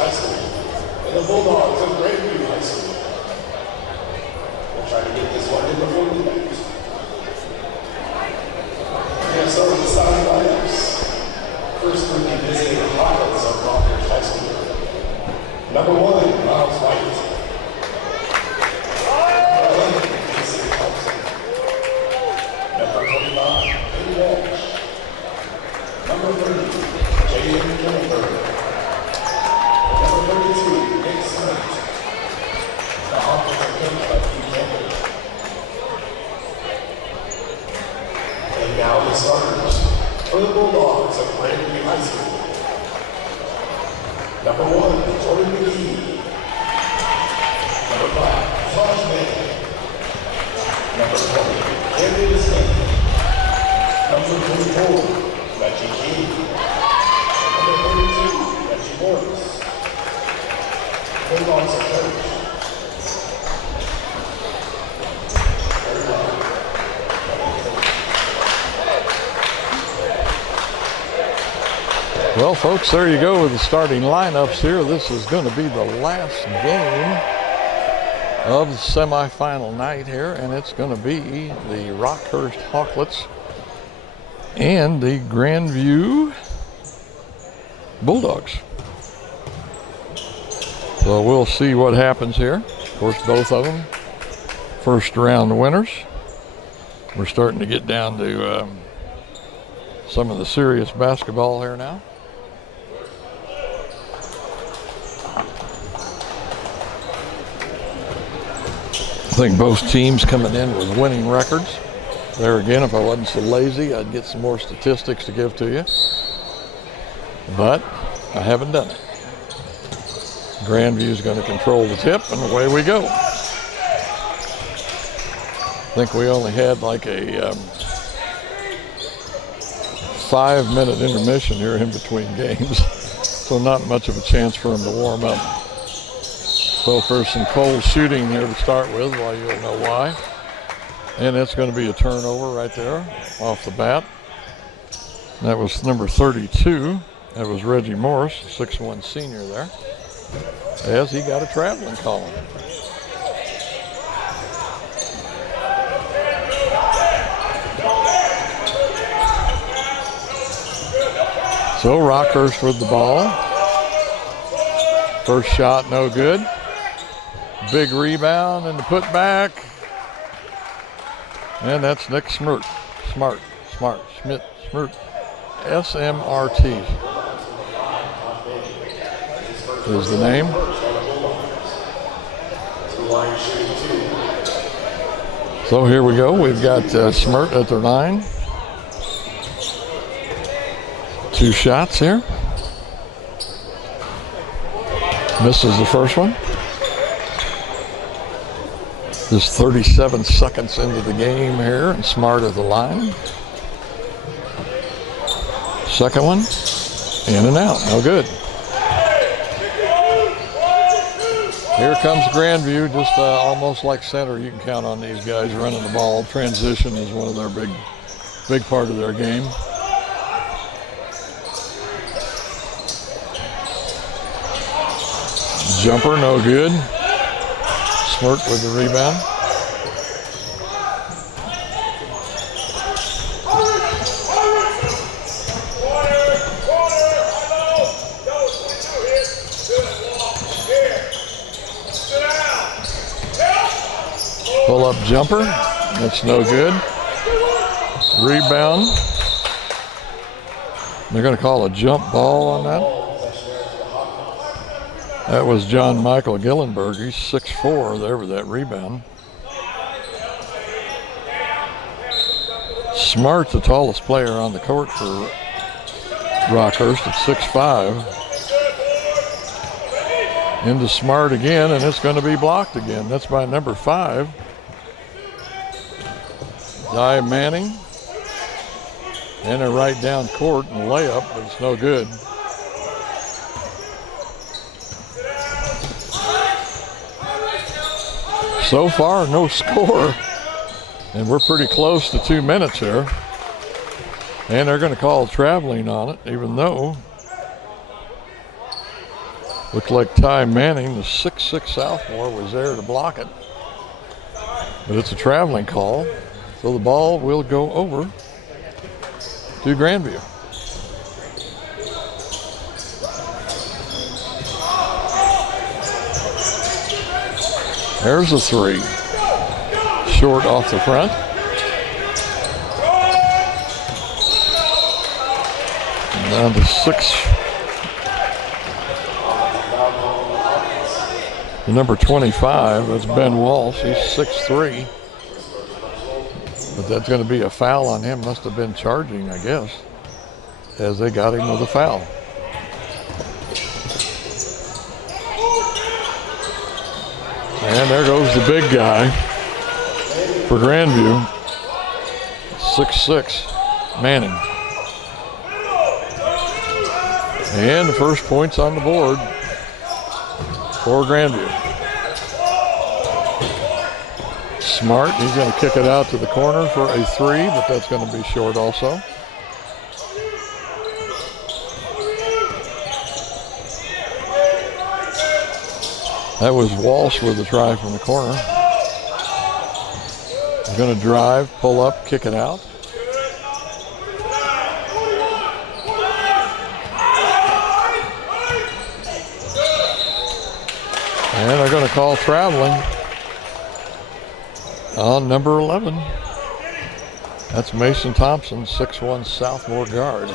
High School and the Bulldogs of Grandview High School. We'll try to get this one in before the next. And so the starting lineups. First rookie visiting Rockhurst of Rockhurst High School. Number 1, Miles White. Number 25, Eddie Walsh. Number 30, J.M. Gillenberg. Number 32, Nick Smith. The offensive coach by Hugh Campbell. And now the starters for the Bulldogs of Grandview High School. Number 1, Jordan McGee. Number 5, Josh Mann. Number 20, Andy Smith. Number 24, Reggie King. Number 32, Reggie Morris. Bulldogs are coach. Well, folks, there you go with the starting lineups here. This is going to be the last game of the semifinal night here, and it's going to be the Rockhurst Hawklets and the Grandview Bulldogs. So we'll see what happens here. Of course, both of them first round winners. We're starting to get down to some of the serious basketball here now. I think both teams coming in with winning records. There again, if I wasn't so lazy, I'd get some more statistics to give to you. But I haven't done it. Grandview's going to control the tip, and away we go. I think we only had like a 5-minute intermission here in between games, so not much of a chance for them to warm up. So for some cold shooting here to start with, well, you'll know why. And it's going to be a turnover right there off the bat. That was number 32. That was Reggie Morris, 6'1" senior there, as he got a traveling call. So Rockhurst with the ball. First shot, no good. Big rebound and the putback. And that's Nick Smart. Schmidt. S-M-R-T is the name. So here we go. We've got Smart at the line. 2 shots here. Misses the first one. Just 37 seconds into the game here, and Smart at the line. Second one, in and out, no good. Here comes Grandview, just almost like center. You can count on these guys running the ball. Transition is one of their big part of their game. Jumper, no good. Smart with the rebound. Pull up jumper, that's no good. Rebound. They're going to call a jump ball on that. That was John Michael Gillenberg. He's 6'4" there with that rebound. Smart, the tallest player on the court for Rockhurst at 6'5". Into Smart again, and it's going to be blocked again. That's by number 5. Di Manning. And a right down court and layup, but it's no good. So far, no score. And we're pretty close to 2 minutes here. And they're going to call traveling on it, even though Looked like Ty Manning, the 6'6" sophomore, was there to block it. But it's a traveling call, so the ball will go over to Grandview. There's a three. Short off the front. And down to 6. The number 25, that's Ben Walsh. He's 6'3". But that's going to be a foul on him. Must have been charging, I guess, as they got him with a foul. And there goes the big guy for Grandview, 6'6", Manning. And the first points on the board for Grandview. Smart, he's going to kick it out to the corner for a three, but that's going to be short also. That was Walsh with a try from the corner. He's going to drive, pull up, kick it out. And they're going to call traveling on number 11. That's Mason Thompson, 6'1" sophomore guard.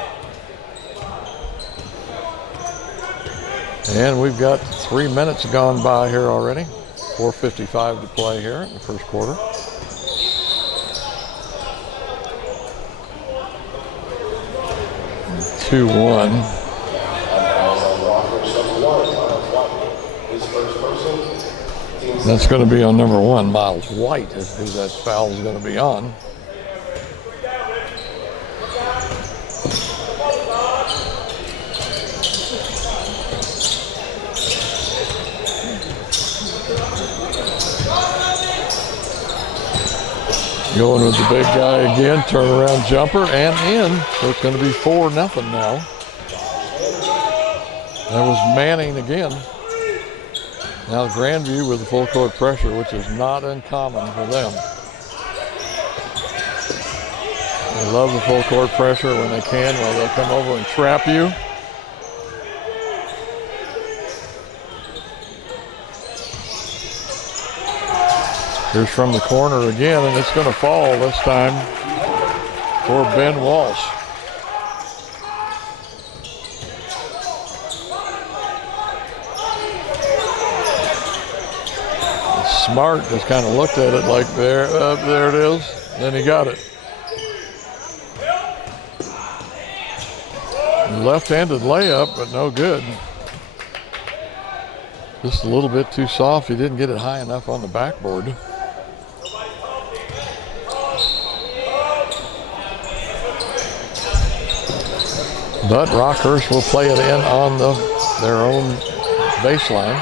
And we've got 3 minutes gone by here already. 4:55 to play here in the first quarter. And 2-1. That's going to be on number 1, Miles White, is who that foul is going to be on. Going with the big guy again, turnaround jumper and in. So it's going to be 4-0 now. That was Manning again. Now Grandview with the full court pressure, which is not uncommon for them. They love the full court pressure when they can, where they'll come over and trap you. Here's from the corner again, and it's going to fall this time for Ben Walsh. Smart just kind of looked at it like there it is. Then he got it. Left-handed layup, but no good. Just a little bit too soft. He didn't get it high enough on the backboard. But Rockhurst will play it in on their own baseline.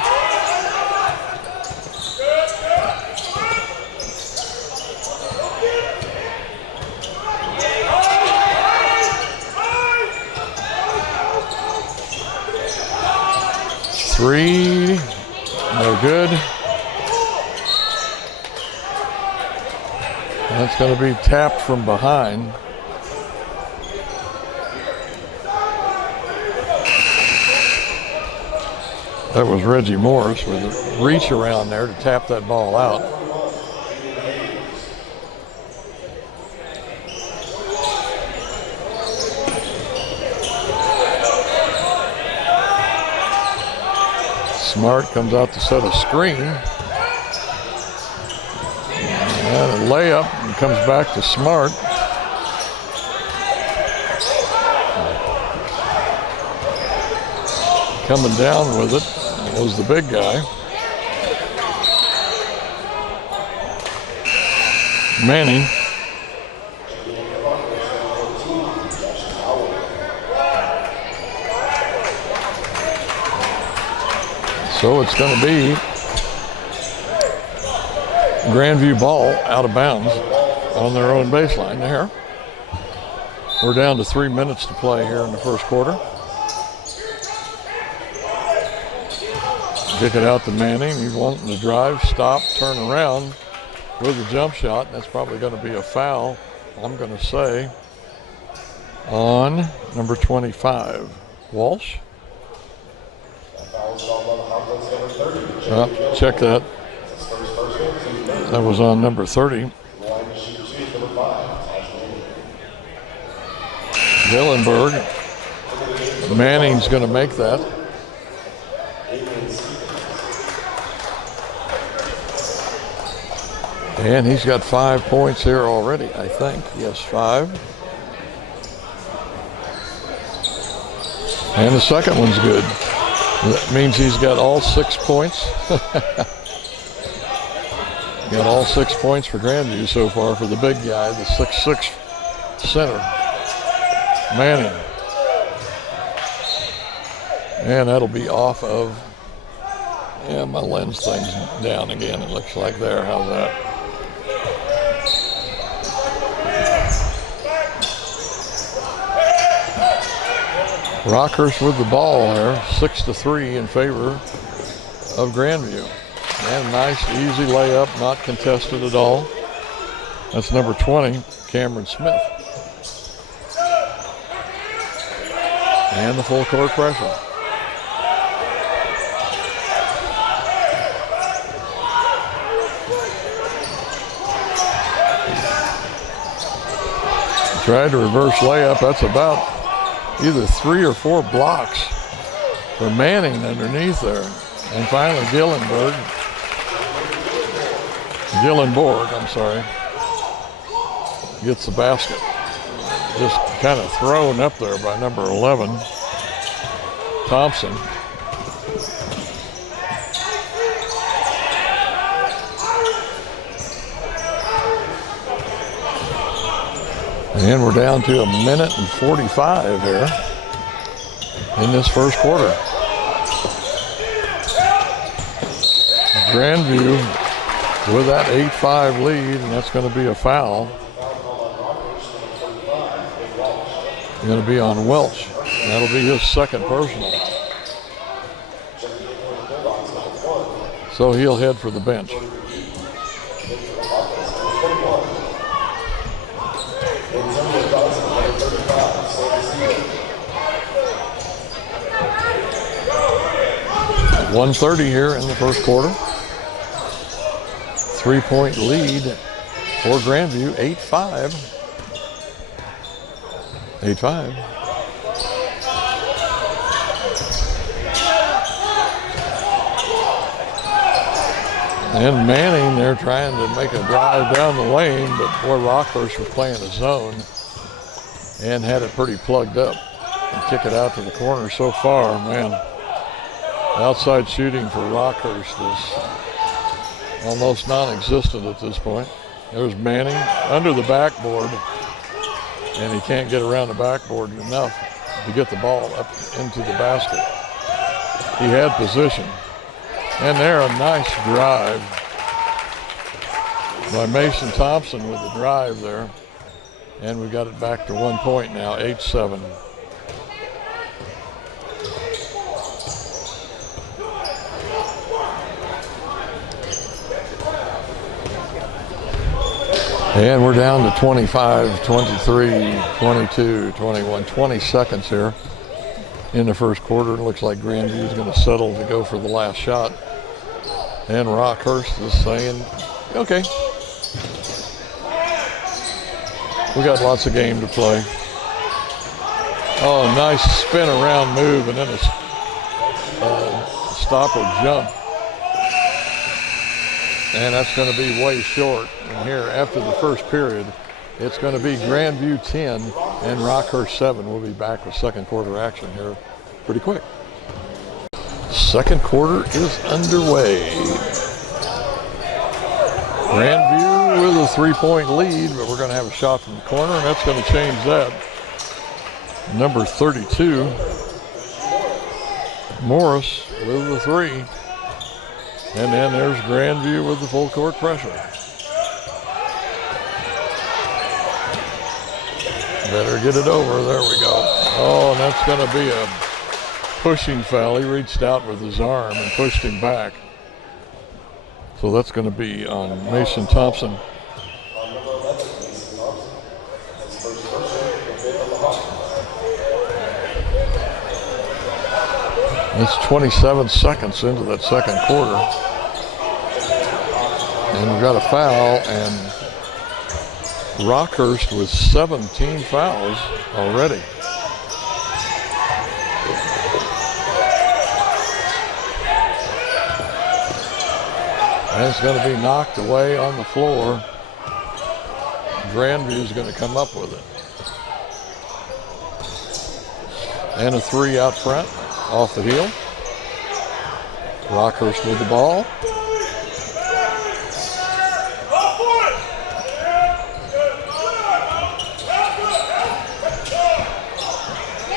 Three, no good. That's going to be tapped from behind. That was Reggie Morris with a reach around there to tap that ball out. Smart comes out to set a screen. And a layup and comes back to Smart. Coming down with it was the big guy. Manning. So it's going to be Grandview ball out of bounds on their own baseline there. We're down to 3 minutes to play here in the first quarter. Kick it out to Manning. He's wanting to drive, stop, turn around with a jump shot. That's probably going to be a foul, I'm going to say, on number 25, Walsh. Check that. That was on number 30. Dillenberg. Manning's going to make that. And he's got 5 points here already, I think. Yes, 5. And the second one's good. That means he's got all 6 points. Got all 6 points for Grandview so far for the big guy, the 6'6" center, Manning. And that'll be off of, yeah, my lens thing's down again, it looks like there. How's that? Rockhurst with the ball there, 6-3 in favor of Grandview. And nice, easy layup, not contested at all. That's number 20, Cameron Smith. And the full court pressure. Tried to reverse layup. That's about either 3 or 4 blocks for Manning underneath there. And finally Dillenborg, I'm sorry, gets the basket. Just kind of thrown up there by number 11, Thompson. And we're down to 1:45 here in this first quarter. Grandview with that 8-5 lead, and that's going to be a foul. Going to be on Welch. That'll be his second personal. So he'll head for the bench. .130 here in the first quarter. 3-point lead for Grandview, 8-5. 8-5. And Manning, they're trying to make a drive down the lane, but boy, Rockhurst was playing a zone and had it pretty plugged up. And kick it out to the corner so far, man. Outside shooting for Rockhurst is almost non-existent at this point. There's Manning under the backboard, and he can't get around the backboard enough to get the ball up into the basket. He had position. And there, a nice drive by Mason Thompson with the drive there. And we got it back to 1 point now, 8-7. And we're down to 25, 23, 22, 21, 20 seconds here in the first quarter. It looks like Grandview is going to settle to go for the last shot. And Rockhurst is saying, okay, we got lots of game to play. Oh, nice spin around move, and then a stopper jump. And that's going to be way short. And here, after the first period, it's going to be Grandview 10 and Rockhurst 7. We'll be back with second quarter action here pretty quick. Second quarter is underway. Grandview with a 3-point lead, but we're going to have a shot from the corner, and that's going to change that. Number 32, Morris with the 3. And then there's Grandview with the full court pressure. Better get it over. There we go. Oh, and that's going to be a pushing foul. He reached out with his arm and pushed him back. So that's going to be on Mason Thompson. It's 27 seconds into that second quarter. And we've got a foul, and Rockhurst with 17 fouls already. And it's going to be knocked away on the floor. Grandview is going to come up with it. And a three out front, off the heel. Rockhurst with the ball.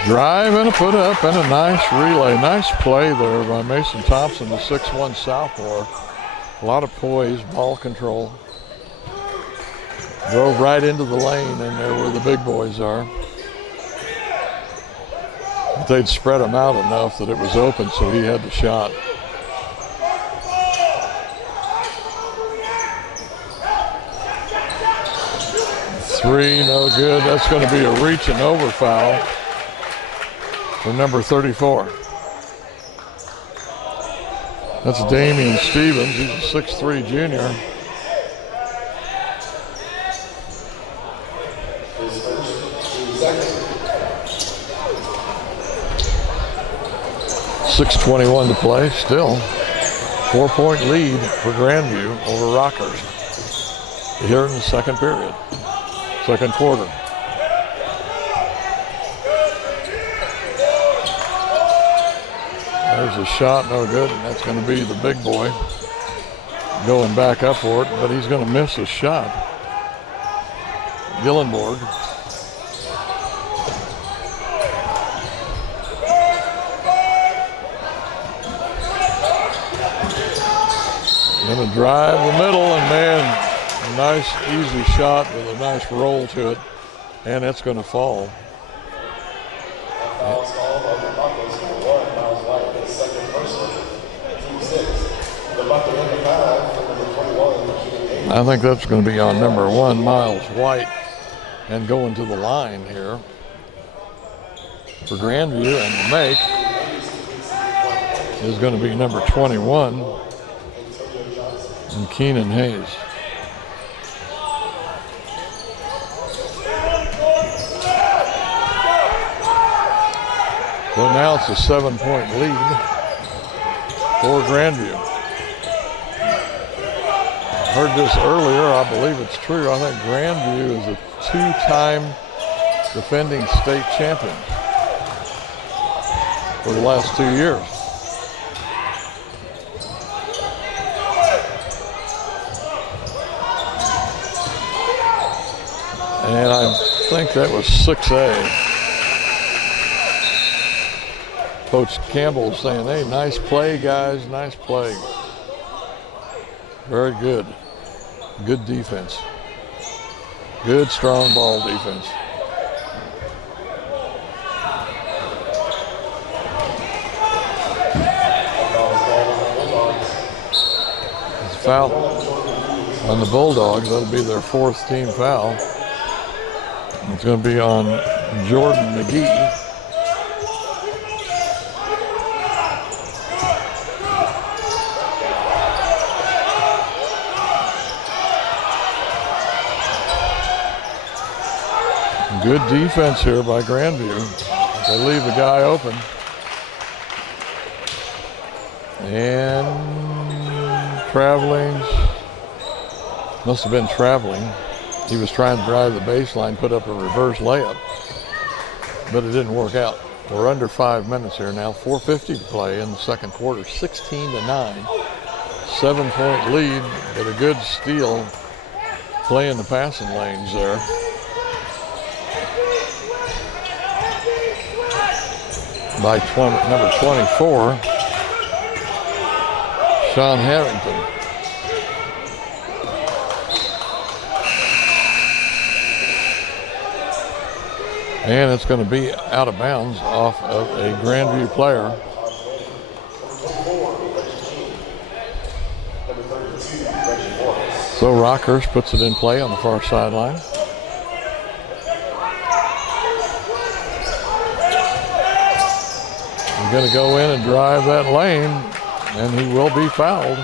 Drive and a put up and a nice relay. Nice play there by Mason Thompson, the 6'1 sophomore. A lot of poise, ball control. Drove right into the lane and there where the big boys are. But they'd spread him out enough that it was open, so he had the shot. Three, no good. That's going to be a reach and over foul for number 34. That's Damian Stevens. He's a 6'3 junior. His first, 6:21 to play. Still 4-point lead for Grandview over Rockhurst here in the second period, second quarter. There's a shot, no good, and that's going to be the big boy going back up for it, but he's going to miss a shot. Gillenborg. Going to drive the middle, and man, a nice easy shot with a nice roll to it, and it's going to fall. I think that's going to be on number 1, Miles White, and going to the line here for Grandview, and the make is going to be number 21, and Keenan Hayes. So now it's a 7-point lead for Grandview. Heard this earlier, I believe it's true. I think Grandview is a 2-time defending state champion for the last 2 years. And I think that was 6A. Coach Campbell saying, hey, nice play, guys, nice play. Very good. Good defense. Good, strong ball defense. It's a foul on the Bulldogs. That'll be their 4th team foul. It's going to be on Jordan McGee. Good defense here by Grandview. They leave the guy open. And traveling. Must have been traveling. He was trying to drive the baseline, put up a reverse layup, but it didn't work out. We're under 5 minutes here now. 4:50 to play in the second quarter. 16-9. 7-point lead, but a good steal playing the passing lanes there. By number 24, Sean Harrington. And it's going to be out of bounds off of a Grandview player. So Rockhurst puts it in play on the far sideline. He's going to go in and drive that lane, and he will be fouled.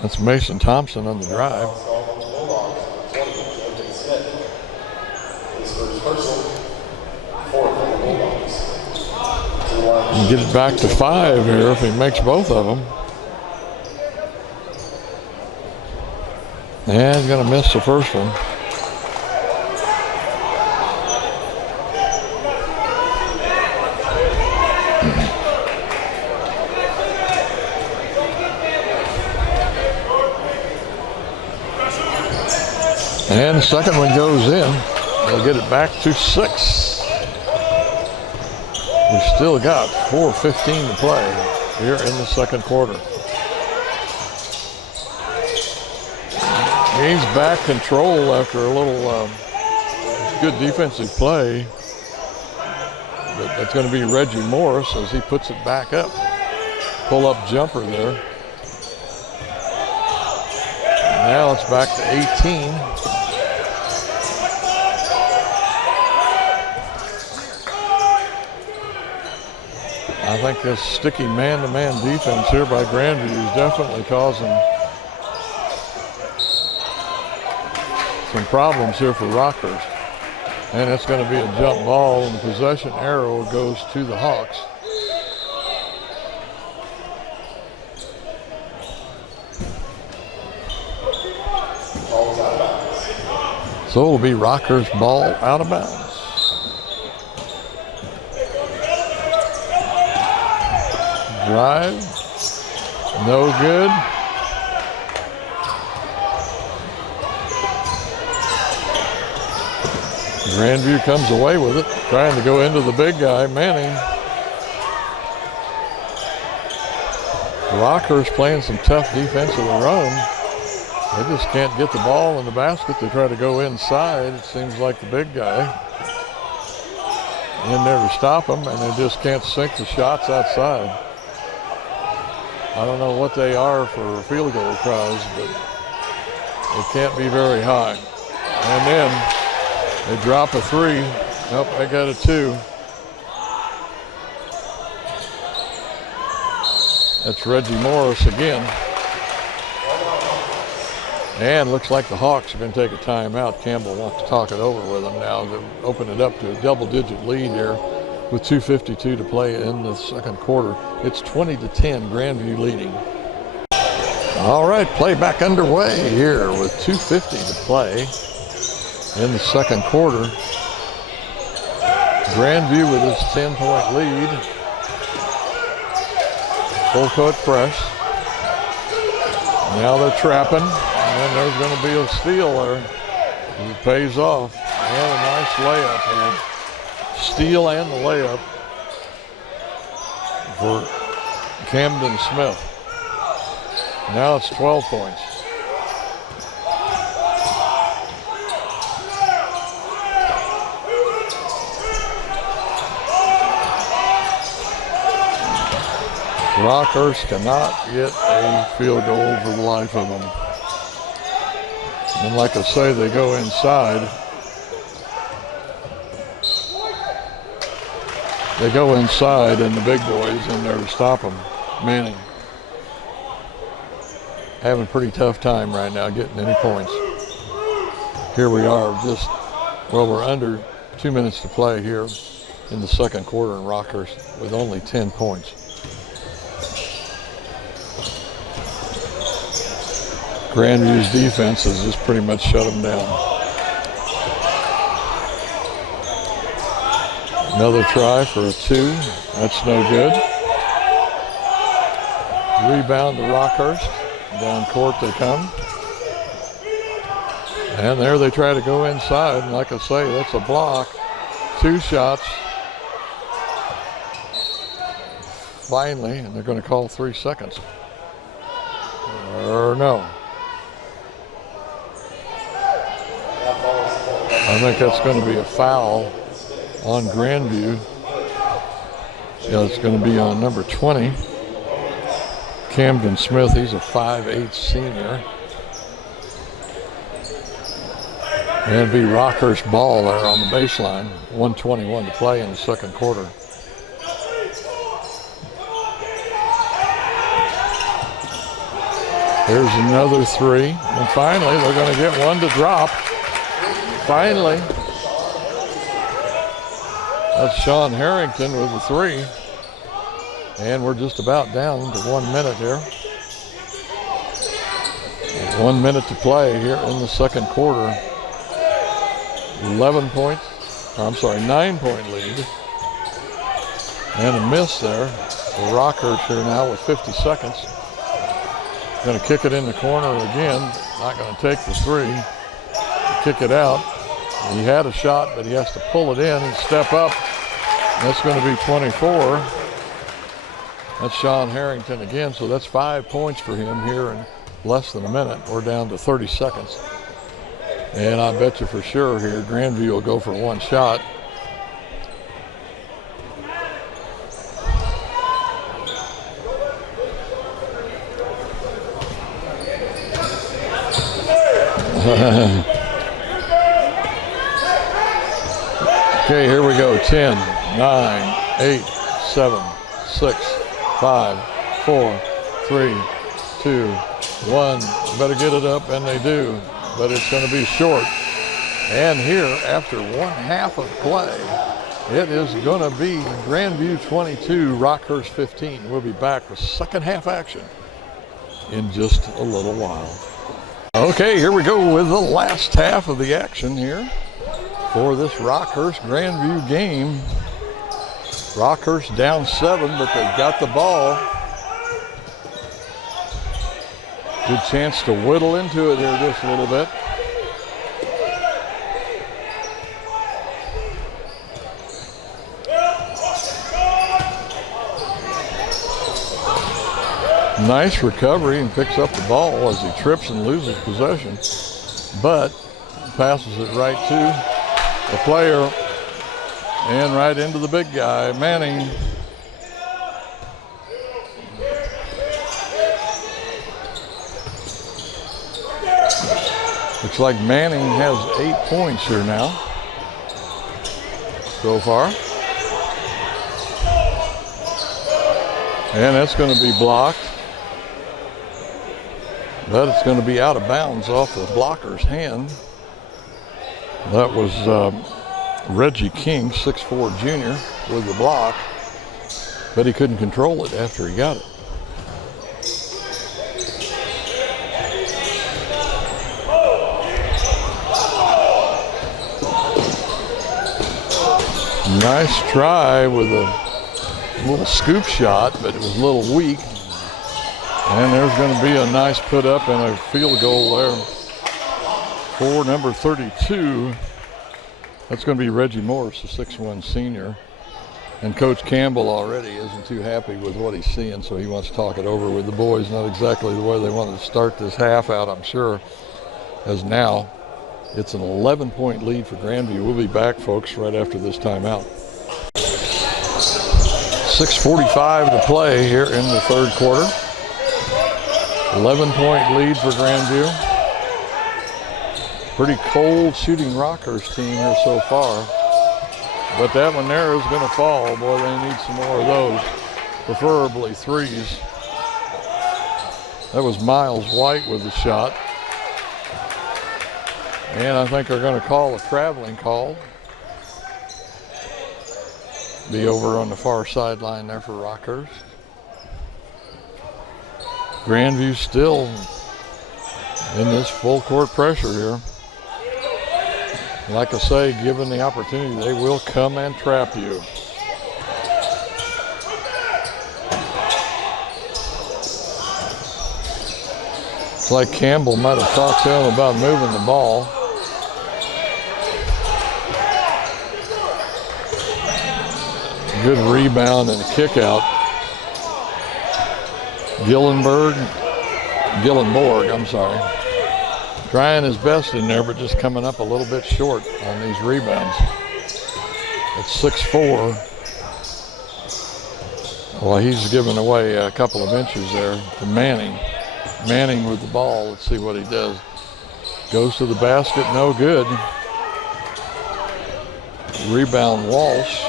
That's Mason Thompson on the drive. And get it back to 5 here if he makes both of them. And he's going to miss the first one. And the second one goes in. They'll get it back to 6. We've still got 4:15 to play here in the second quarter. Gains back control after a little good defensive play. But that's going to be Reggie Morris as he puts it back up. Pull-up jumper there. Now it's back to 18. I think this sticky man-to-man defense here by Grandview is definitely causing some problems here for Rockhurst. And it's going to be a jump ball, and the possession arrow goes to the Hawks. So it'll be Rockhurst ball out of bounds. Drive, no good. Grandview comes away with it, trying to go into the big guy, Manning. Rockhurst playing some tough defense of their own. They just can't get the ball in the basket. They try to go inside. It seems like the big guy in there to stop them, and they just can't sink the shots outside. I don't know what they are for field goal tries, but it can't be very high. And then they drop a 3. Nope, they got a 2. That's Reggie Morris again. And looks like the Hawks are going to take a timeout. Campbell wants to talk it over with them now to open it up to a double-digit lead here with 2:52 to play in the second quarter. It's 20-10, Grandview leading. All right, play back underway here with 2:50 to play in the second quarter. Grandview with his 10-point lead. Full court press. Now they're trapping, and there's going to be a steal there. It pays off. And a nice layup here. Steal and the layup for Camden Smith. Now it's 12 points. Rockhurst cannot get a field goal for the life of them. And like I say, they go inside. They go inside, and the big boys in there to stop them. Manning having a pretty tough time right now getting any points. Here we are, we're under 2 minutes to play here in the second quarter in Rockhurst with only 10 points. Grandview's defense has just pretty much shut them down. Another try for a 2. That's no good. Rebound to Rockhurst. Down court they come. And there they try to go inside. And like I say, that's a block. 2 shots. Finally, and they're going to call 3 seconds. Or no. I think that's going to be a foul on Grandview. Yeah, it's going to be on number 20. Camden Smith, he's a 5'8" senior. And it'd be Rockhurst ball there on the baseline. 1:21 to play in the second quarter. Here's another three. And finally, they're going to get one to drop. Finally. That's Sean Harrington with the three. And we're just about down to 1 minute here. 1 minute to play here in the second quarter. 9-point lead. And a miss there for Rockhurst here now with 50 seconds. Going to kick it in the corner again. Not going to take the three. Kick it out. He had a shot, but he has to pull it in and step up. That's going to be 24. That's Sean Harrington again, so that's 5 points for him here in less than a minute. We're down to 30 seconds. And I bet you for sure here, Grandview will go for one shot. Okay, here we go. 10, 9, 8, 7, 6, 5, 4, 3, 2, 1. Better get it up, and they do. But it's going to be short. And here, after 1/2 of play, it is going to be Grandview 22, Rockhurst 15. We'll be back with second half action in just a little while. Okay, here we go with the last half of the action here for this Rockhurst Grandview game. Rockhurst down 7, but they've got the ball. Good chance to whittle into it here just a little bit. Nice recovery and picks up the ball as he trips and loses possession, but passes it right to the player and right into the big guy, Manning. Looks like Manning has 8 points here now so far. And that's going to be blocked. But it's going to be out of bounds off the blocker's hand. That was Reggie King, 6'4" junior, with the block. But he couldn't control it after he got it. Nice try with a little scoop shot, but it was a little weak. And there's going to be a nice put up and a field goal there for number 32. That's going to be Reggie Morris, the 6'1" senior. And Coach Campbell already isn't too happy with what he's seeing, so he wants to talk it over with the boys. Not exactly the way they wanted to start this half out, I'm sure, as now it's an 11-point lead for Grandview. We'll be back, folks, right after this timeout. 6:45 to play here in the third quarter. 11-point lead for Grandview. Pretty cold shooting Rockhurst team here so far. But that one there is going to fall. Boy, they need some more of those, preferably threes. That was Miles White with the shot. And I think they're going to call a traveling call. Be over on the far sideline there for Rockhurst. Grandview still in this full court pressure here. Like I say, given the opportunity, they will come and trap you. It's like Campbell might have talked to him about moving the ball. Good rebound and a kick out. Gillenborg, I'm sorry. Trying his best in there, but just coming up a little bit short on these rebounds. It's 6-4. Well, he's given away a couple of inches there to Manning. Manning with the ball. Let's see what he does. Goes to the basket, no good. Rebound Walsh.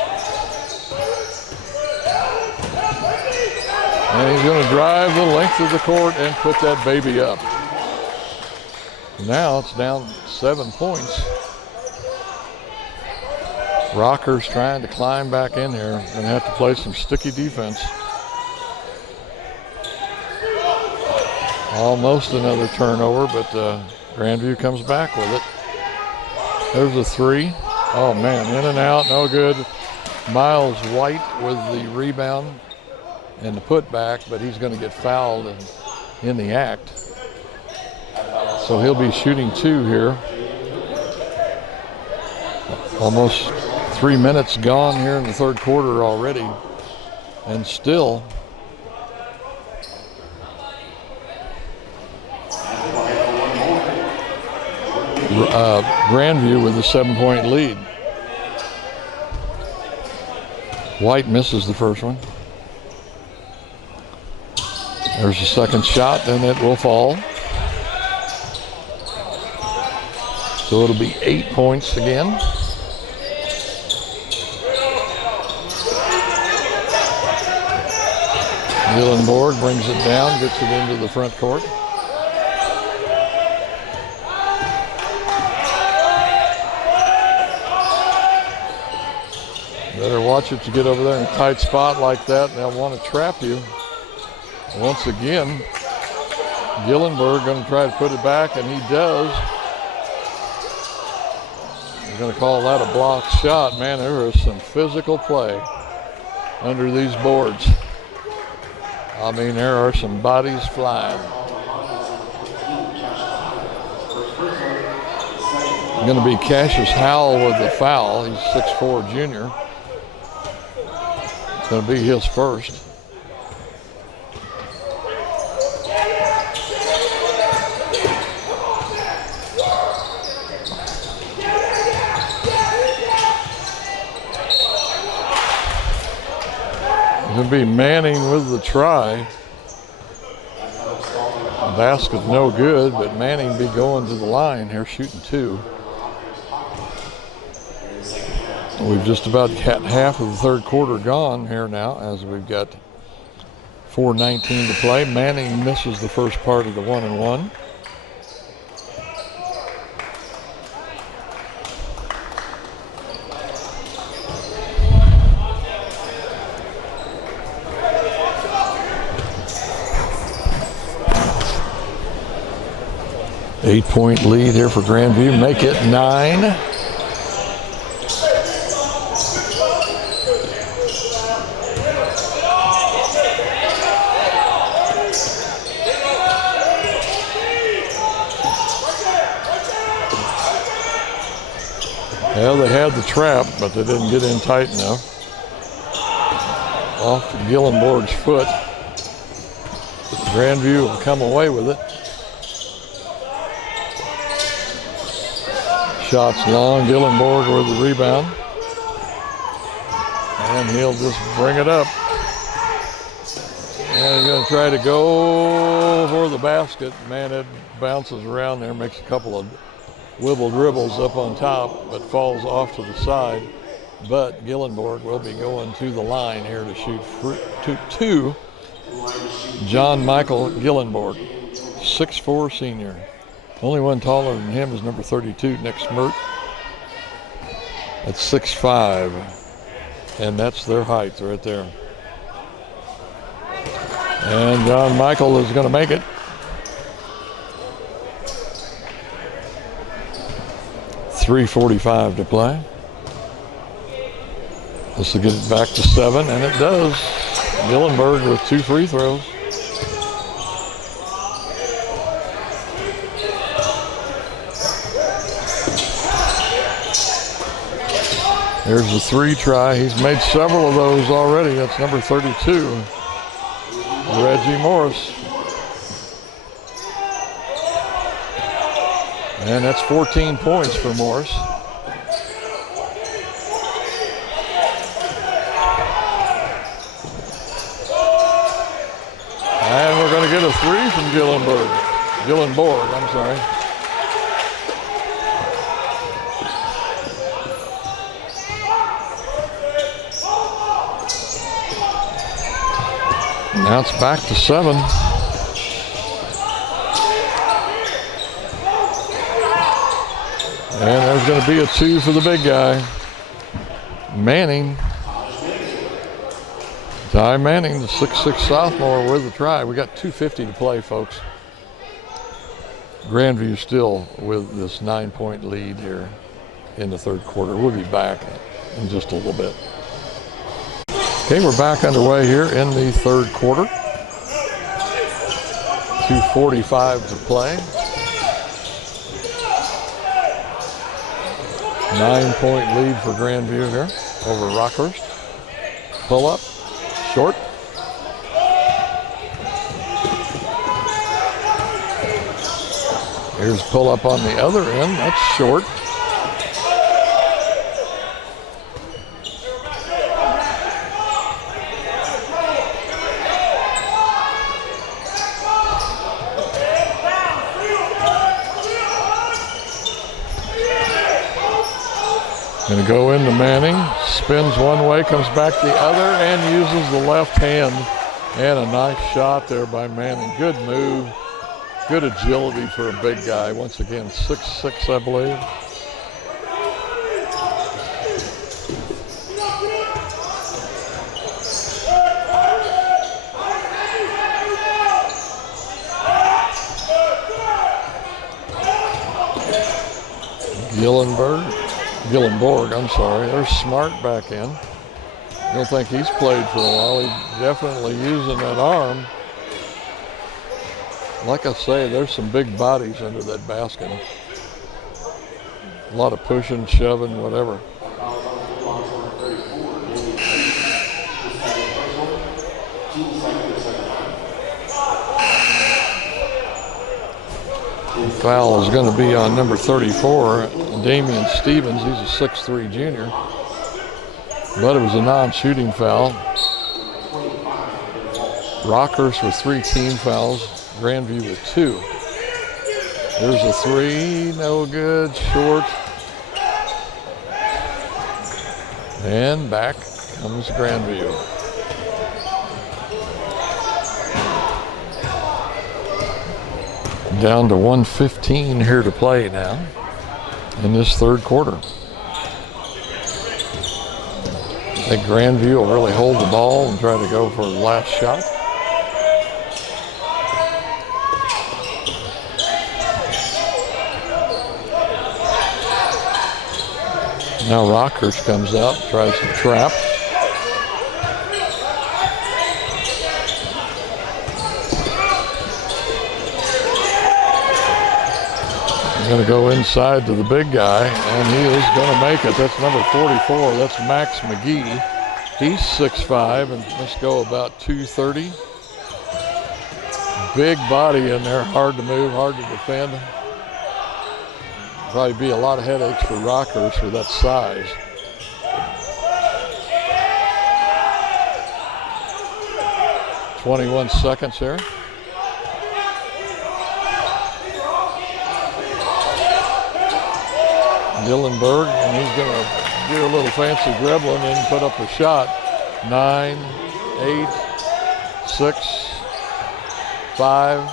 And he's going to drive the length of the court and put that baby up. Now it's down 7 points. Rockhurst trying to climb back in here. Going to have to play some sticky defense. Almost another turnover, but Grandview comes back with it. There's a three. Oh man, in and out, no good. Miles White with the rebound and the putback, but he's going to get fouled in the act. So he'll be shooting 2 here. Almost 3 minutes gone here in the third quarter already. And still Grandview with a 7-point lead. White misses the first one. There's the second shot, and it will fall. So it'll be 8 points again. Gillenborg brings it down, gets it into the front court. Better watch it to get over there in a tight spot like that, and they'll want to trap you. Once again, Gillenborg going to try to put it back, and he does. They're going to call that a blocked shot. Man, there is some physical play under these boards. I mean, there are some bodies flying. Going to be Cassius Howell with the foul. He's 6'4" junior. It's going to be his first. It's going to be Manning with the try. The basket's no good, but Manning be going to the line here, shooting 2. We've just about got half of the third quarter gone here now, as we've got 4:19 to play. Manning misses the first part of the 1-and-1. Eight-point lead here for Grandview. Make it 9. Well, they had the trap, but they didn't get in tight enough. Off Gillenborg's foot. Grandview will come away with it. Shots long, Gillenborg with the rebound. And he'll just bring it up. And he's going to try to go for the basket. Man, it bounces around there, makes a couple of wibble dribbles up on top, but falls off to the side. But Gillenborg will be going to the line here to shoot 2. John Michael Gillenborg, 6'4" senior. Only one taller than him is number 32, Nick Smirt. That's 6'5", and that's their height right there. And John Michael is going to make it. 3:45 to play. This will get it back to 7, and it does. Gillenborg with 2 free throws. There's the 3 try. He's made several of those already. That's number 32, Reggie Morris. And that's 14 points for Morris. And we're going to get a three from Gillenborg, I'm sorry. Now it's back to 7. And there's going to be a 2 for the big guy. Manning. Ty Manning, the 6'6" sophomore with the try. We got 2:50 to play, folks. Grandview still with this 9-point lead here in the third quarter. We'll be back in just a little bit. Okay, we're back underway here in the third quarter. 2:45 to play. 9-point lead for Grandview here over Rockhurst. Pull up, short. Here's pull up on the other end, that's short. Going to go into Manning, spins one way, comes back the other, and uses the left hand. And a nice shot there by Manning. Good move, good agility for a big guy. Once again, 6'6", I believe. Gillenborg, I'm sorry. There's Smart back in. Don't think he's played for a while. He's definitely using that arm. Like I say, there's some big bodies under that basket. A lot of pushing, shoving, whatever. Foul is going to be on number 34, Damian Stevens. He's a 6'3" junior. But it was a non-shooting foul. Rockhurst with 3 team fouls. Grandview with 2. There's a 3, no good, short. And back comes Grandview. Down to 1:15 here to play now in this third quarter. I think Grandview will really hold the ball and try to go for the last shot. Now Rockhurst comes out, tries to trap. Going to go inside to the big guy, and he is going to make it. That's number 44. That's Max McGee. He's 6'5", and let's go about 230. Big body in there, hard to move, hard to defend. Probably be a lot of headaches for Rockhurst with that size. "21 seconds here. Gillenborg, and he's going to do a little fancy dribbling and put up a shot. 9, 8, 6, 5,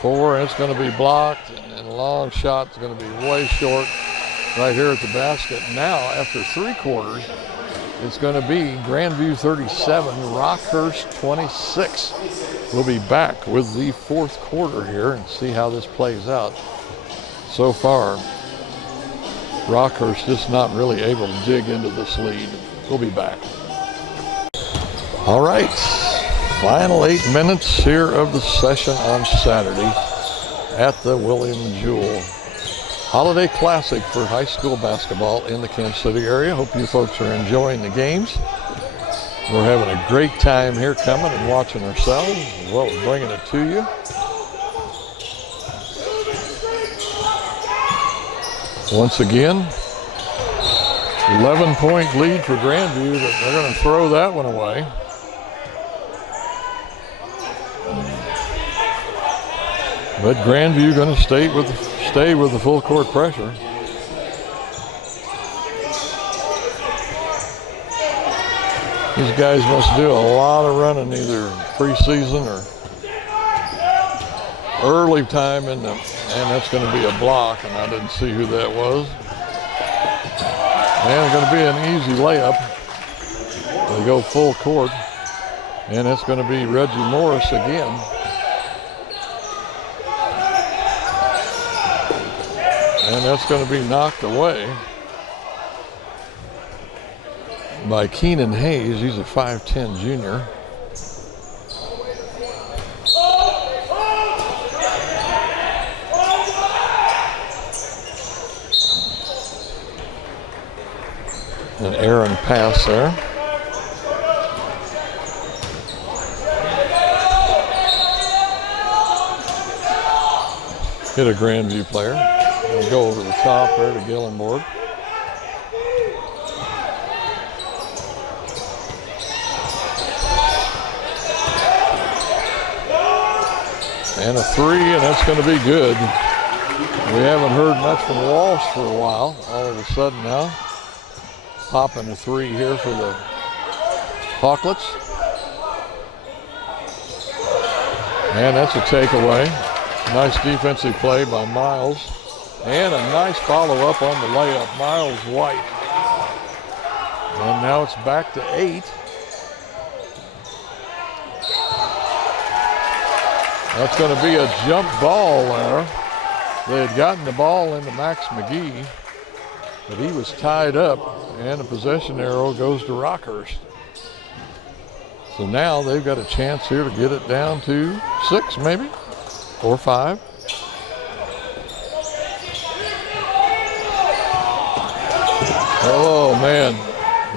4, and it's going to be blocked, and a long shot is going to be way short right here at the basket. Now, after 3 quarters, it's going to be Grandview 37, Rockhurst 26. We'll be back with the fourth quarter here and see how this plays out. So far, Rockhurst just not really able to dig into this lead. We'll be back. All right, final 8 minutes here of the session on Saturday at the William Jewell Holiday Classic for high school basketball in the Kansas City area. Hope you folks are enjoying the games. We're having a great time here coming and watching ourselves, as well as bringing it to you. Once again, 11-point lead for Grandview. They're going to throw that one away. But Grandview going to stay with the full court pressure. These guys must do a lot of running, either preseason or early time in the, and that's going to be a block, and I didn't see who that was. And it's going to be an easy layup. They go full court, and it's going to be Reggie Morris again. And that's going to be knocked away by Keenan Hayes. He's a 5'10" junior. An errant pass there. Hit a Grandview player. We'll go over the top there to Gillenborg. And a three, and that's going to be good. We haven't heard much from Walsh for a while. All of a sudden now, popping a three here for the Hawklets. And that's a takeaway. Nice defensive play by Miles. And a nice follow-up on the layup, Miles White. And now it's back to 8. That's going to be a jump ball there. They had gotten the ball into Max McGee, but he was tied up, and the possession arrow goes to Rockhurst. So now they've got a chance here to get it down to 6 maybe, or 5. Oh man,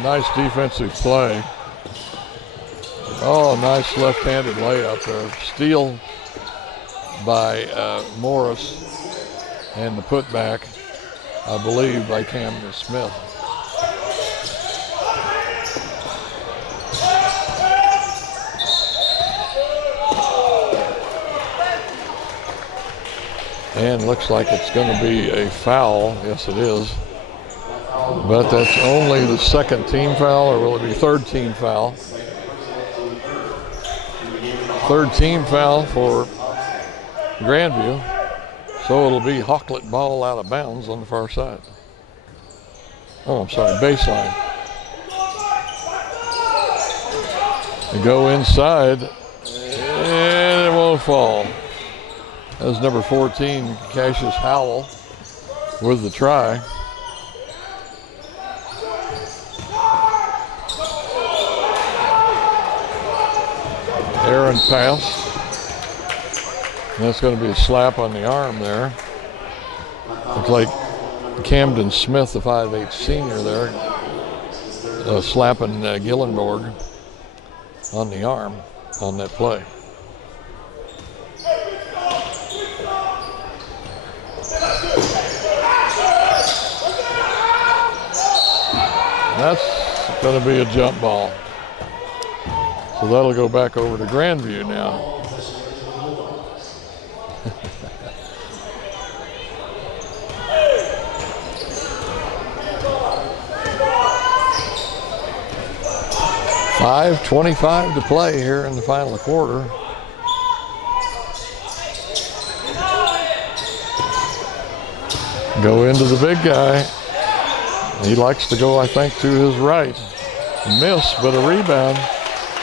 nice defensive play. Oh, nice left-handed layup there. Steal by Morris, and the putback, I believe, by Camden Smith. And looks like it's going to be a foul. Yes, it is. But that's only the second team foul, or will it be third team foul? Third team foul for Grandview. So it'll be Hawklet ball out of bounds on the far side. Oh, I'm sorry, baseline. They go inside, and it won't fall. That's number 14, Cassius Howell, with the try. Errant pass. And that's going to be a slap on the arm there. Looks like Camden Smith, the 5'8" senior there, slapping Gillenborg on the arm on that play. That's going to be a jump ball. So that'll go back over to Grandview now. .5:25 to play here in the final quarter. Go into the big guy. He likes to go, I think, to his right. Miss, but a rebound.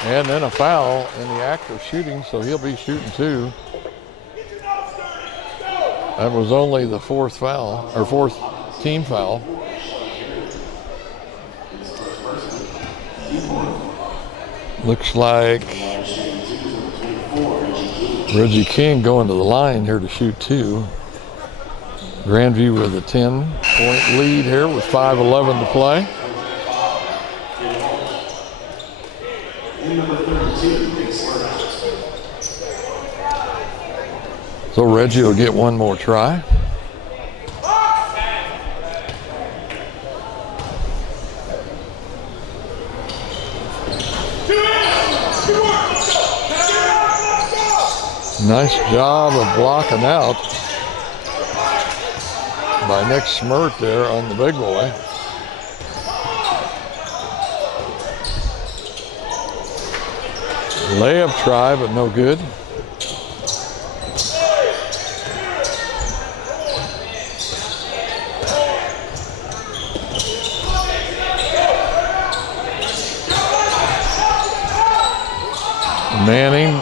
And then a foul in the act of shooting, so he'll be shooting 2. That was only the fourth foul, or fourth team foul. Looks like Reggie King going to the line here to shoot 2. Grandview with a 10-point lead here with 5:11 to play. So Reggie will get one more try. Nice job of blocking out by Nick Smirt there on the big boy. Layup try, but no good. Manning,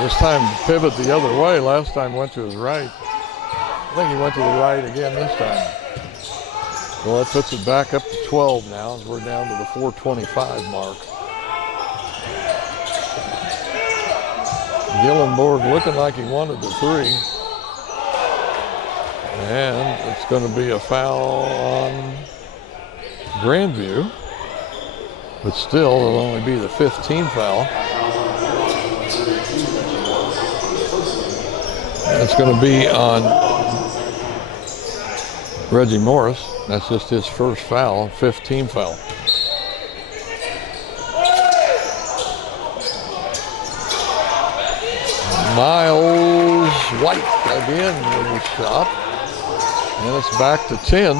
this time pivot the other way. Last time went to his right. I think he went to the right again this time. Well, that puts it back up to 12 now as we're down to the 4:25 mark. Gillenborg looking like he wanted the three. And it's going to be a foul on Grandview. But still, it'll only be the 15th foul. And it's going to be on Reggie Morris. That's just his first foul, 15th foul. Miles White again with a shot. And it's back to 10.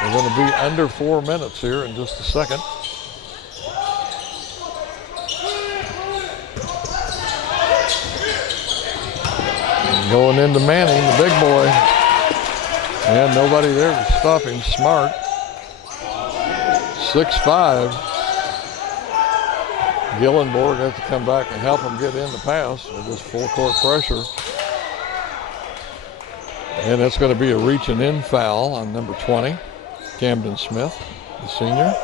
We're going to be under 4 minutes here in just a second. And going into Manning, the big boy. And nobody there to stop him. Smart. 6'5". Gillenborg has to come back and help him get in the pass with this full court pressure. And that's going to be a reaching in foul on number 20, Camden Smith, the senior.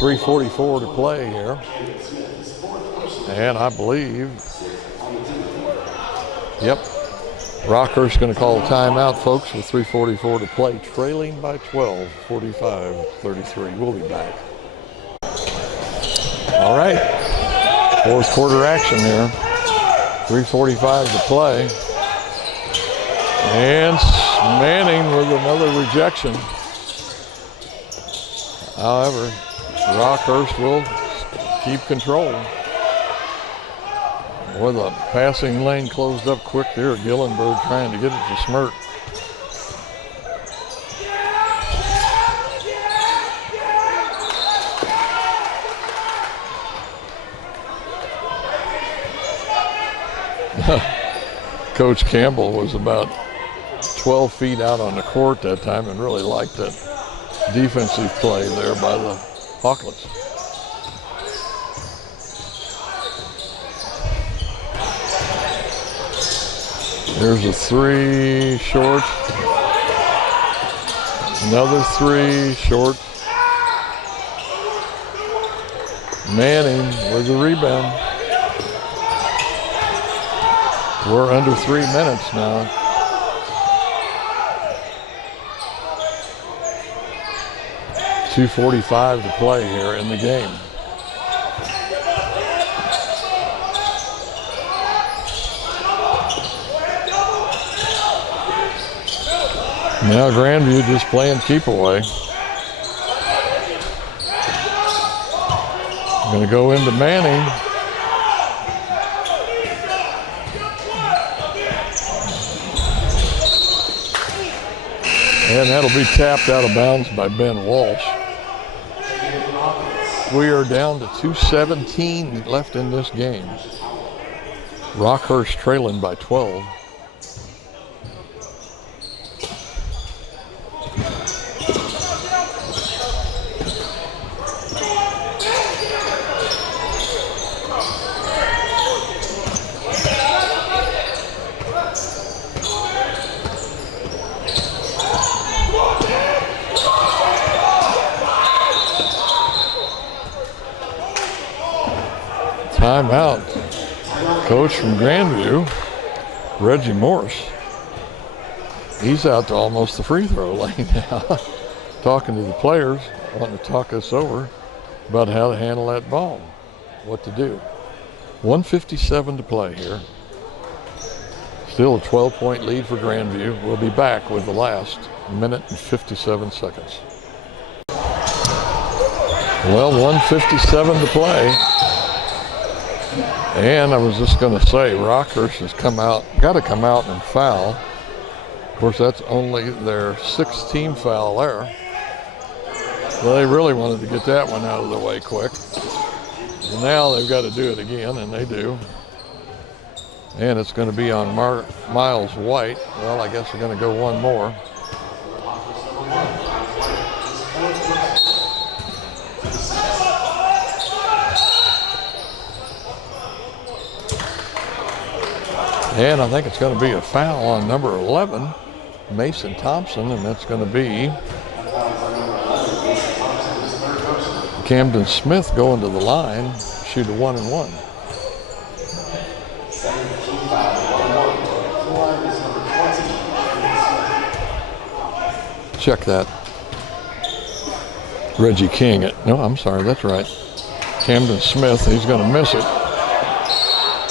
3:44 to play here. And I believe, yep, Rockhurst going to call a timeout, folks, with 3:44 to play, trailing by 12, 45-33. We'll be back. All right, fourth quarter action here. 3:45 to play. And Manning with another rejection. However, Rockhurst will keep control. With a passing lane closed up quick there, Gillenborg trying to get it to Smirt. Coach Campbell was about 12 feet out on the court that time and really liked that defensive play there by the Hawklets. There's a three short. Another three short. Manning with the rebound. We're under 3 minutes now. .245 to play here in the game. Now Grandview just playing keep away. Going to go into Manning. And that'll be tapped out of bounds by Ben Walsh. We are down to 2:17 left in this game. Rockhurst trailing by 12. Timeout. Coach from Grandview, Reggie Morris. He's out to almost the free throw lane now. Talking to the players, wanting to talk us over about how to handle that ball, what to do. 1:57 to play here. Still a 12-point lead for Grandview. We'll be back with the last minute and 57 seconds. Well, 1:57 to play. And I was just going to say, Rockhurst has got to come out and foul. Of course, that's only their 6th team foul there. Well, they really wanted to get that one out of the way quick. And now they've got to do it again, and they do. And it's going to be on Miles White. Well, I guess they're going to go one more. And I think it's going to be a foul on number 11, Mason Thompson, and that's going to be Camden Smith going to the line, shoot a 1-and-1. Check that. Reggie King. No, I'm sorry, that's right. Camden Smith, he's going to miss it.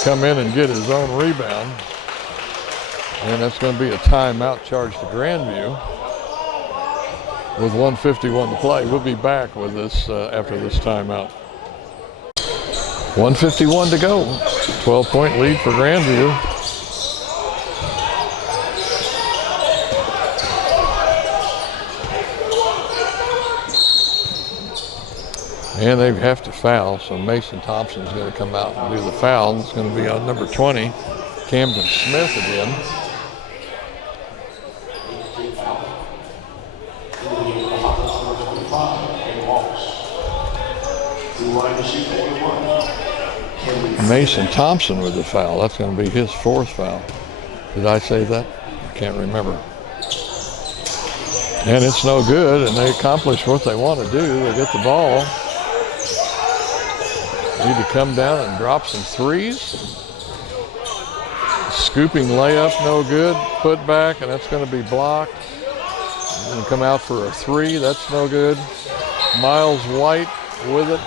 Come in and get his own rebound. And that's going to be a timeout charge to Grandview with 1:51 to play. We'll be back with this after this timeout. 1:51 to go. 12-point lead for Grandview. And they have to foul, so Mason Thompson's going to come out and do the foul. It's going to be on number 20, Camden Smith again. Mason Thompson with the foul. That's going to be his 4th foul. Did I say that? I can't remember. And it's no good, and they accomplish what they want to do. They get the ball. Need to come down and drop some threes. Scooping layup, no good. Put back, and that's going to be blocked. And come out for a 3, that's no good. Miles White with it.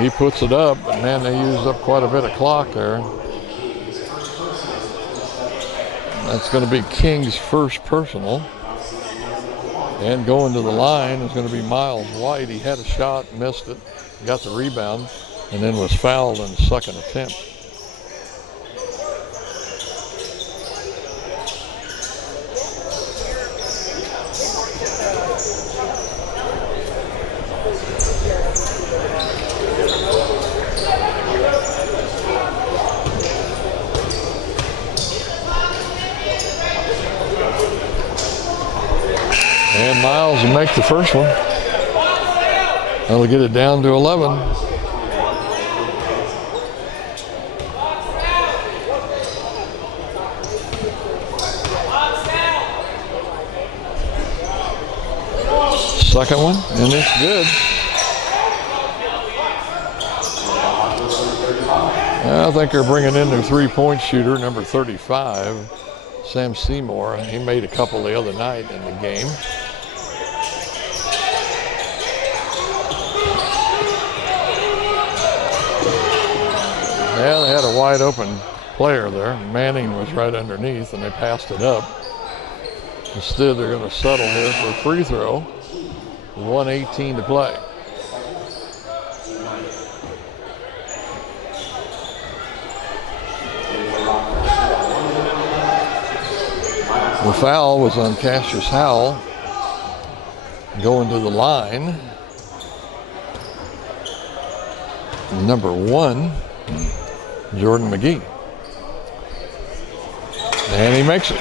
He puts it up, but man, they used up quite a bit of clock there. That's going to be King's first personal. And going to the line is going to be Miles White. He had a shot, missed it, got the rebound, and then was fouled in the 2nd attempt. And Miles will make the first one. That'll get it down to 11. Second one, and it's good. I think they're bringing in their 3-point shooter, number 35, Sam Seymour. He made a couple the other night in the game. Yeah, they had a wide open player there. Manning was right underneath, and they passed it up. Instead, they're going to settle here for a free throw with 1:18 to play. The foul was on Cassius Howell. Going to the line. Number 1. Jordan McGee. And he makes it.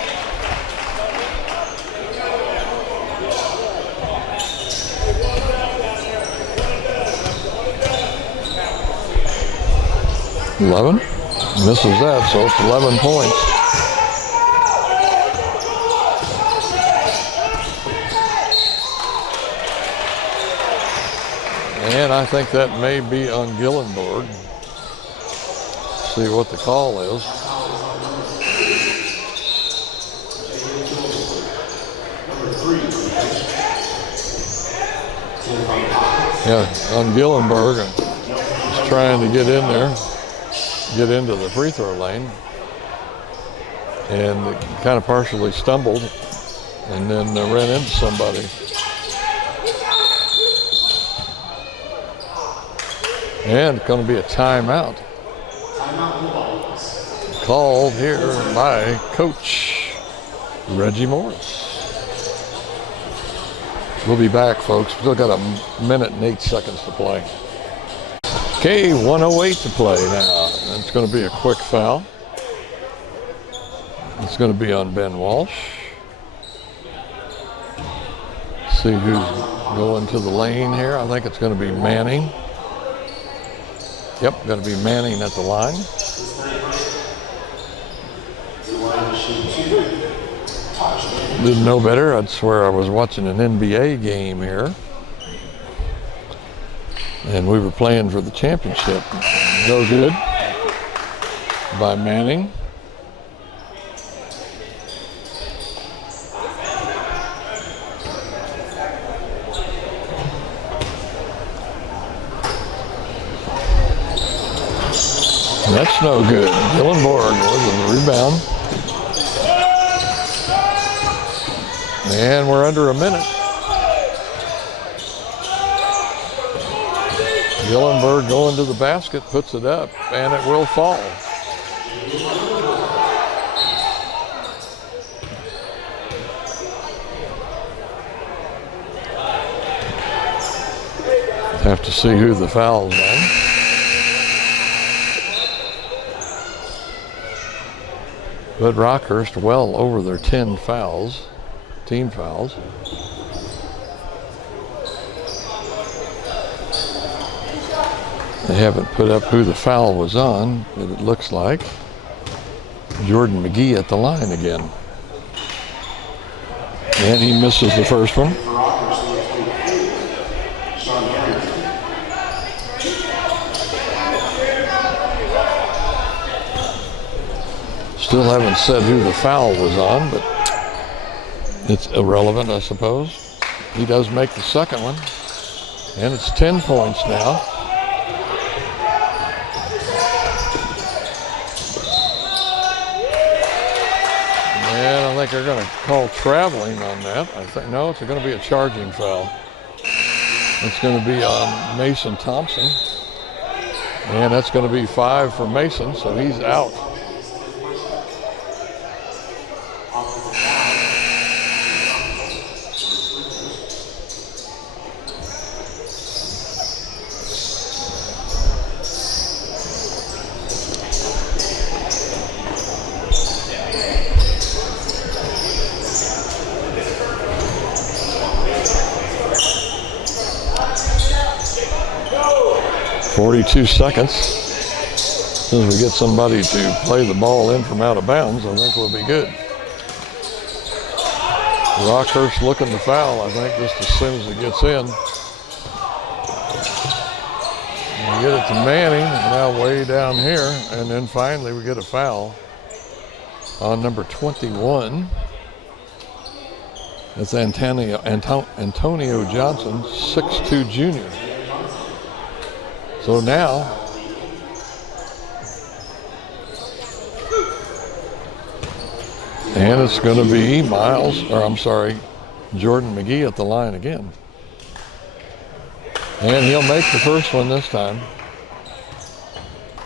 $11. Misses that, so it's 11 points. And I think that may be on Gillenborg. See what the call is. Yeah, on Gillenborg. He's trying to get in there, get into the free throw lane. And kind of partially stumbled and then ran into somebody. And it's going to be a timeout. Called here by Coach Reggie Morris. We'll be back, folks. We've still got a minute and 8 seconds to play. Okay, 1:08 to play now. And it's going to be a quick foul. It's going to be on Ben Walsh. See who's going to the lane here. I think it's going to be Manning. Yep, going to be Manning at the line. Didn't know better. I'd swear I was watching an NBA game here. And we were playing for the championship. No good by Manning. That's no good. Gillenborg with a rebound. And we're under a minute. Gillenborg going to the basket, puts it up, and it will fall. Have to see who the foul's on. But Rockhurst well over their 10 fouls, team fouls. They haven't put up who the foul was on, but it looks like Jordan McGee at the line again. And he misses the first one. Still haven't said who the foul was on, but it's irrelevant, I suppose. He does make the second one, and it's 10 points now. And I think they're going to call traveling on that. I think, no, it's going to be a charging foul. It's going to be on Mason Thompson. And that's going to be 5 for Mason, so he's out. .42 seconds. As soon as we get somebody to play the ball in from out of bounds, I think we'll be good. Rockhurst looking to foul, I think, just as soon as it gets in. We get it to Manning, now way down here, and then finally we get a foul on number 21. That's Antonio Johnson, 6'2" junior. So now, and it's going to be Jordan McGee at the line again. And he'll make the first one this time.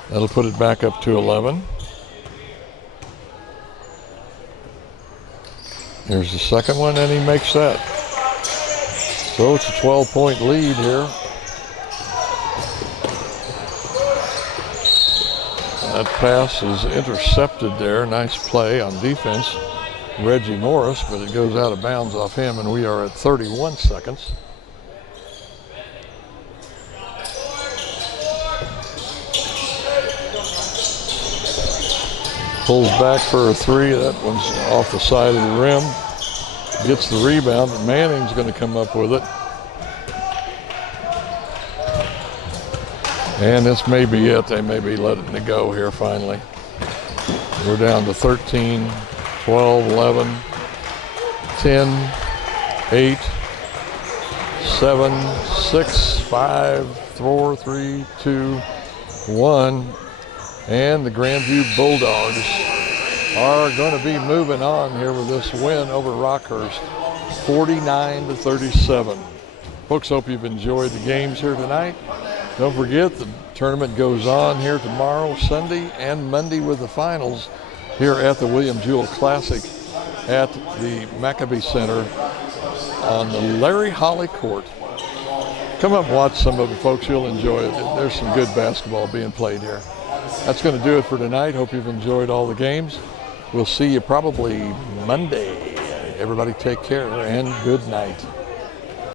That'll put it back up to 11. Here's the second one, and he makes that. So it's a 12-point lead here. That pass is intercepted there. Nice play on defense, Reggie Morris, but it goes out of bounds off him, and we are at 31 seconds. Pulls back for a three. That one's off the side of the rim. Gets the rebound, and Manning's going to come up with it. And this may be it. They may be letting it go here finally. We're down to 13, 12, 11, 10, 8, 7, 6, 5, 4, 3, 2, 1. And the Grandview Bulldogs are going to be moving on here with this win over Rockhurst, 49-37. Folks, hope you've enjoyed the games here tonight. Don't forget, the tournament goes on here tomorrow, Sunday, and Monday with the finals here at the William Jewell Classic at the Maccabee Center on the Larry Holly Court. Come up and watch some of it, folks. You'll enjoy it. There's some good basketball being played here. That's going to do it for tonight. Hope you've enjoyed all the games. We'll see you probably Monday. Everybody take care and good night.